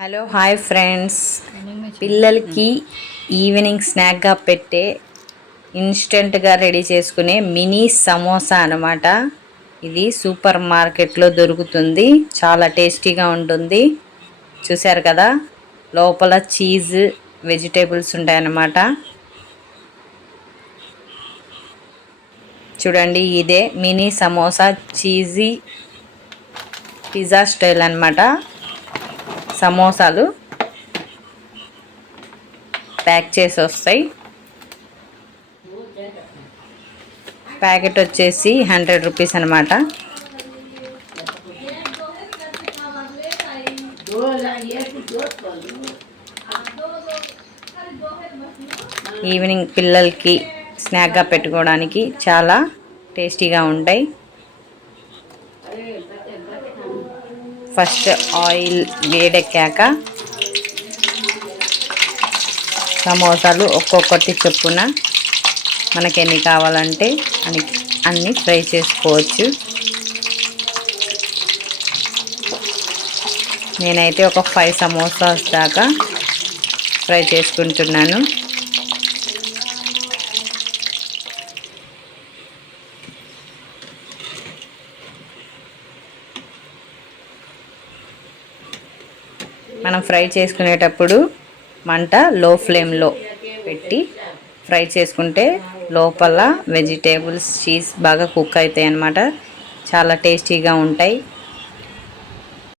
Hello hi friends, పిల్లలకి evening స్నాక్గా పెట్టే ఇన్స్టెంట్గా రెడీ చేసుకునే మినీ సమోసా అనమాట. ఇది సూపర్ మార్కెట్లో దొరుకుతుంది. చాలా టేస్టీగా ఉంటుంది. చూశారు కదా, లోపల చీజ్ వెజిటేబుల్స్ ఉంటాయన్నమాట. చూడండి, ఇదే mini samosa cheesy pizza style అన్నమాట. సమోసాలు ప్యాక్ చేసి వస్తాయి. ప్యాకెట్ వచ్చేసి 100 రూపీస్ అనమాట. ఈవినింగ్ పిల్లలకి స్నాక్గా పెట్టుకోవడానికి చాలా టేస్టీగా ఉంటాయి. ఫస్ట్ ఆయిల్ వేడెక్కాక సమోసాలు ఒక్కొక్కటి చొప్పున మనకి ఎన్ని కావాలంటే అన్ని ఫ్రై చేసుకోవచ్చు. నేనైతే ఒక 5 సమోసాస్ దాకా ఫ్రై చేసుకుంటున్నాను. మనం ఫ్రై చేసుకునేటప్పుడు మంట లో ఫ్లేమ్లో పెట్టి ఫ్రై చేసుకుంటే లోపల వెజిటేబుల్స్ చీజ్ బాగా కుక్ అవుతాయి అన్నమాట. చాలా టేస్టీగా ఉంటాయి.